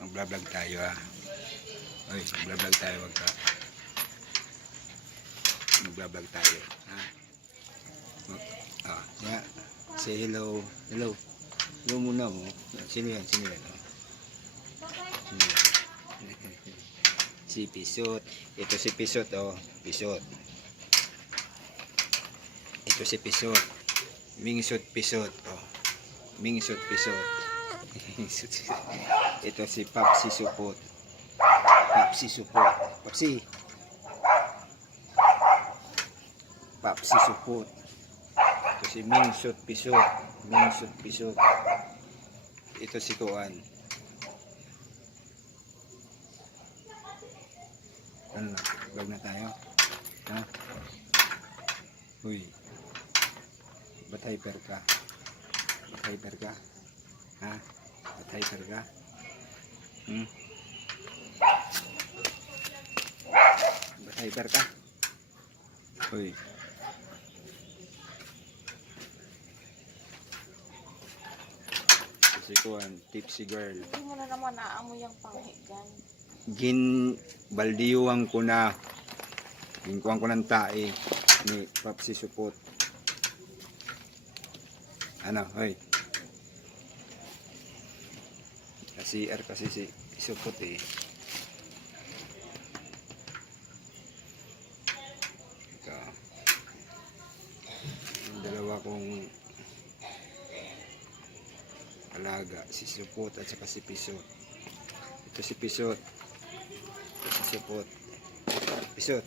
Mag-vlog tayo ha. Oy, mag-vlog tayo, wag ka. Mag-vlog tayo ha. Yeah. Say hello. Hello. Hello muna mo. Sino yan? Sino yan? Si Pisot. Ito si Pisot, oh. Pisot. Ito si Pisot. Mingsot Pisot, oh. Mingsot Pisot. Ito si Papsi Supot. Papsi Supot. Papsi. Papsi Supot. Ito si Mingsot Pisot. Mingsot Pisot. Ito si Kuan. Ano na? Vlog na tayo? Ha? Uy. Ba't hyper ka? Ba't hyper ka? Ha? Ba't hyper ka? Ba't hyper ka? Uy. Kasi kuhan, tipsy girl. Hindi mo na naman naamoy ang panghigan. Baldiyuhan ko na. Ginkuhan ko ng tae ni Papsi Supot. Ano, hoy. Kasi kasi si Supot eh. Ito. Yung dalawa kong alaga, si Supot at saka si Pisot. Ito si Pisot. Ito si Supot. Pisot.